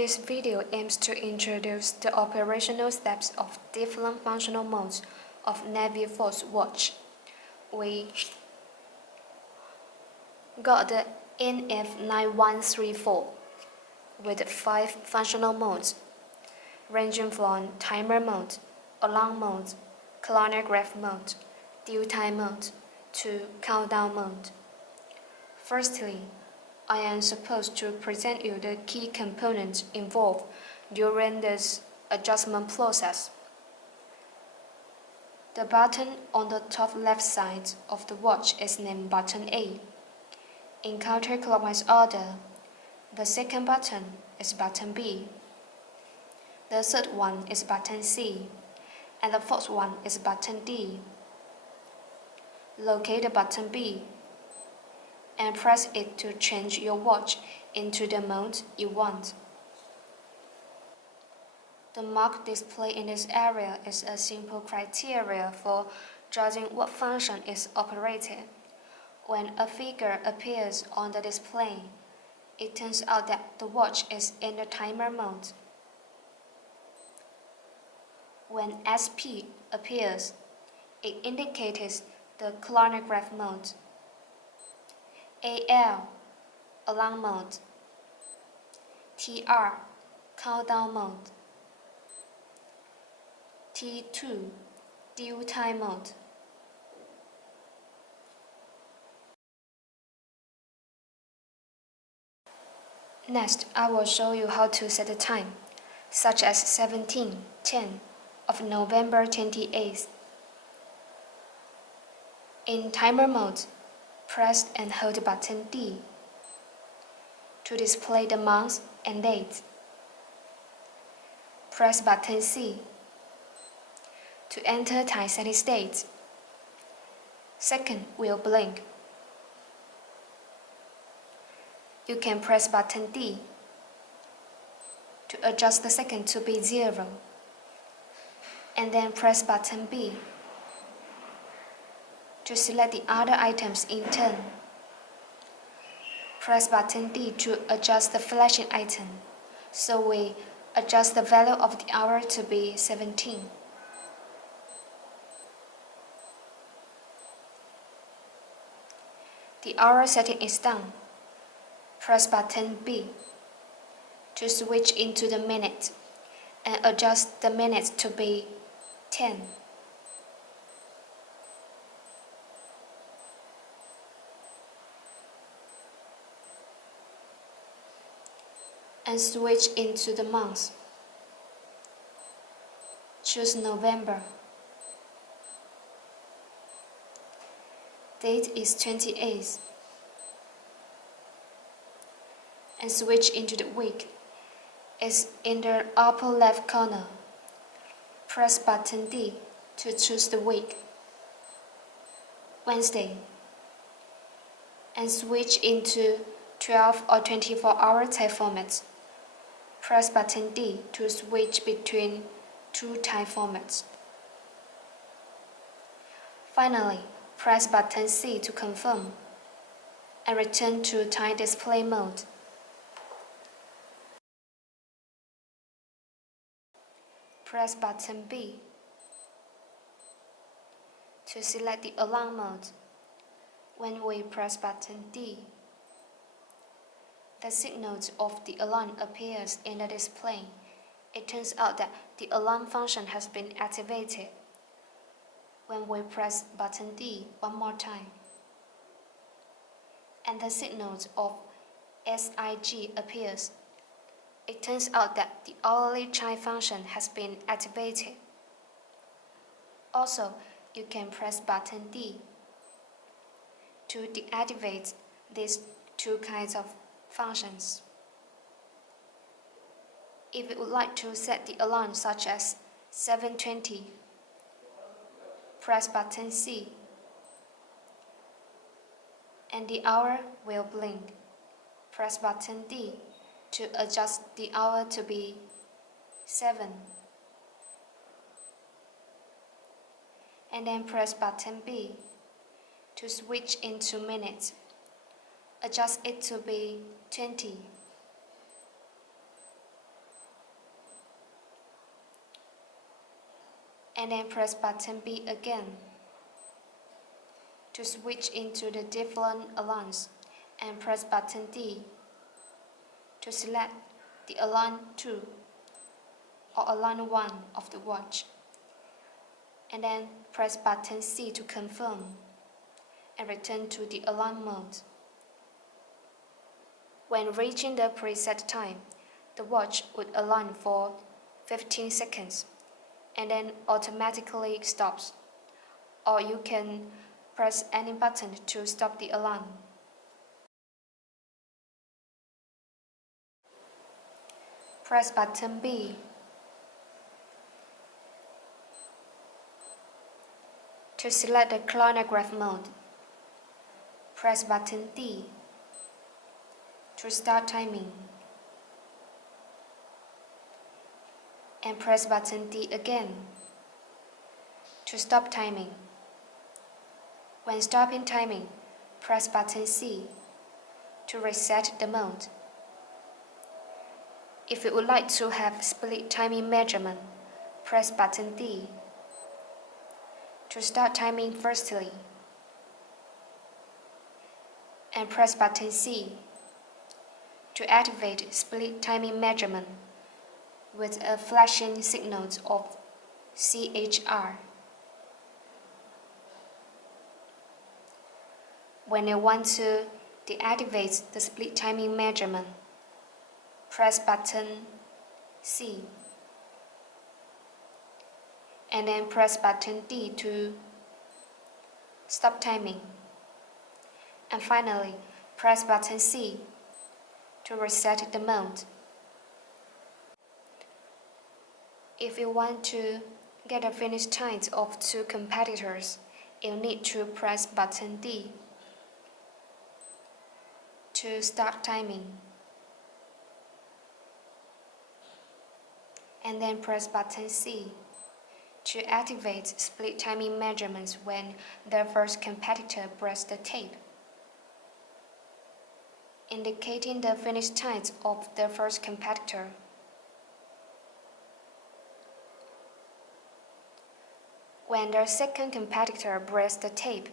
This video aims to introduce the operational steps of different functional modes of NAVIFORCE watch. We got the NF9134 with 5 functional modes, ranging from timer mode, alarm mode, chronograph mode, due time mode, to countdown mode. Firstly, I am supposed to present you the key components involved during this adjustment process. The button on the top left side of the watch is named button A. In counterclockwise order, the second button is button B, the third one is button C, and the fourth one is button D. Locate the button B and press it to change your watch into the mode you want. The mark displayed in this area is a simple criteria for judging what function is operated. When a figure appears on the display, it turns out that the watch is in the timer mode. When SP appears, it indicates the chronograph mode. AL, alarm mode. TR, countdown mode. T2, due time mode. Next, I will show you how to set the time, such as 17:10 of November 28th. In timer mode, press and hold button D to display the month and date. Press button C to enter time steady state. Second will blink. You can press button D to adjust the second to be 0, and then press button B to select the other items in turn. Press button D to adjust the flashing item, so we adjust the value of the hour to be 17. The hour setting is done. Press button B to switch into the minute and adjust the minutes to be 10. And switch into the month. Choose November. Date is 28th. And switch into the week. It's in the upper left corner. Press button D to choose the week. Wednesday. And switch into 12 or 24-hour time formats. Press button D to switch between 2 time formats. Finally, press button C to confirm and return to time display mode. Press button B to select the alarm mode. When we press button D, the signal of the alarm appears in the display. It turns out that the alarm function has been activated. When we press button D one more time, and the signal of SIG appears, it turns out that the hourly chime function has been activated. Also, you can press button D to deactivate these 2 kinds of functions. If you would like to set the alarm such as 7:20, press button C and the hour will blink. Press button D to adjust the hour to be 7, and then press button B to switch into minutes. Adjust it to be 20. and then press button B again to switch into the different alarms, and press button D to select the alarm 2 or alarm 1 of the watch, and then press button C to confirm and return to the alarm mode. When reaching the preset time, the watch would alarm for 15 seconds and then automatically stops, or you can press any button to stop the alarm. Press button B to select the chronograph mode. Press button D to start timing, and press button D again to stop timing. When stopping timing, press button C to reset the mode. If you would like to have split timing measurement, press button D to start timing firstly, and press button C to activate split timing measurement with a flashing signal of CHR. When you want to deactivate the split timing measurement, press button C and then press button D to stop timing, and finally press button C to reset the mode. If you want to get the finish times of two competitors, you need to press button D to start timing, and then press button C to activate split timing measurements when the first competitor presses the tape, indicating the finish times of the first competitor. When the second competitor presses the tape,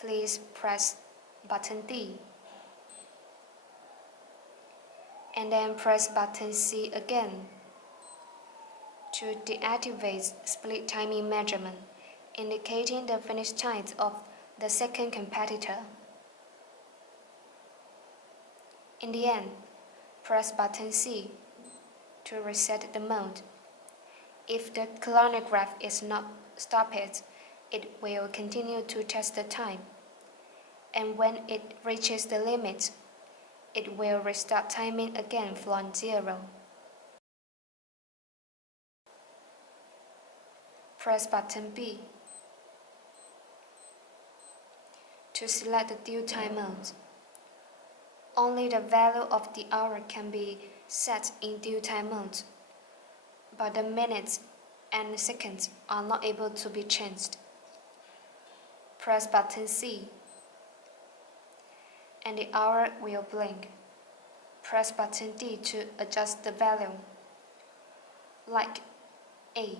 please press button D and then press button C again to deactivate split timing measurement, indicating the finish times of the second competitor. In the end, press button C to reset the mode. If the chronograph is not stopped, it will continue to test the time, and when it reaches the limit, it will restart timing again from 0. Press button B to select the due time mode. Only the value of the hour can be set in due time mode, but the minutes and seconds are not able to be changed. Press button C and the hour will blink. Press button D to adjust the value, like A.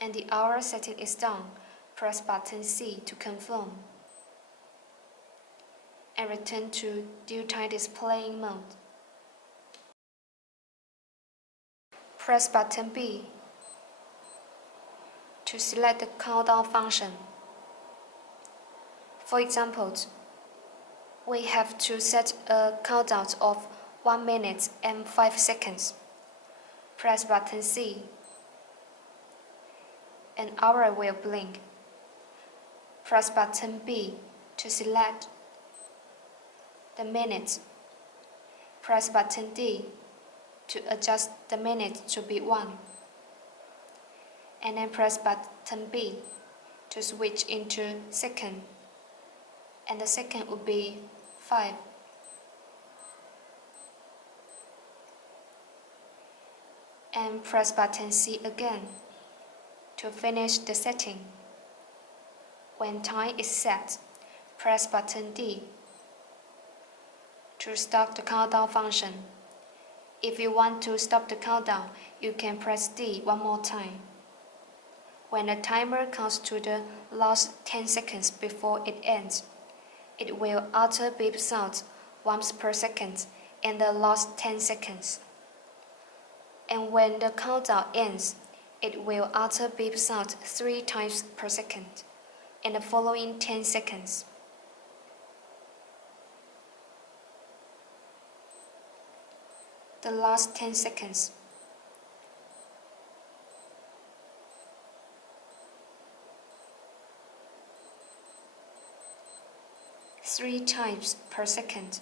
And the hour setting is done. Press button C to confirm and return to due time displaying mode. Press button B to select the countdown function. For example, we have to set a countdown of 1 minute and 5 seconds. Press button C. An hour will blink. Press button B to select the minutes. Press button D to adjust the minute to be 1. And then press button B to switch into second. And the second would be 5. And press button C again to finish the setting. When time is set, press button D to start the countdown function If you want to stop the countdown, you can press D one more time. When the timer counts to the last 10 seconds before it ends, it will utter beep sound once per second in the last 10 seconds. And when the countdown ends, it will utter beep sound 3 times per second in the following 10 seconds. The last 10 seconds. Three times per second.